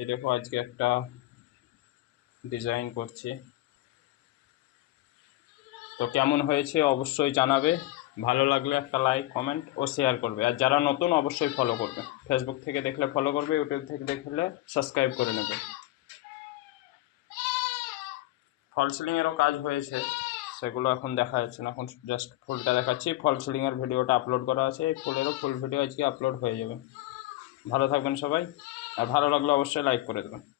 এই দেখো আজকে একটা ডিজাইন করছি, তো কেমন হয়েছে অবশ্যই জানাবে। ভালো লাগলে একটা লাইক, কমেন্ট ও শেয়ার করবে। আর যারা নতুন অবশ্যই ফলো করবে, ফেসবুক থেকে দেখলে ফলো করবে, ইউটিউব থেকে দেখলে সাবস্ক্রাইব করে নেবে। ফল সিলিংয়েরও কাজ হয়েছে, সেগুলো এখন দেখা যাচ্ছে না, এখন জাস্ট ফুলটা দেখাচ্ছি। ফল সিলিংয়ের ভিডিওটা আপলোড করা আছে, এই ফুলেরও ফুল ভিডিও আজকে আপলোড হয়ে যাবে। ভালো থাকবেন সবাই, আর ভালো লাগলে অবশ্যই লাইক করে দেবেন।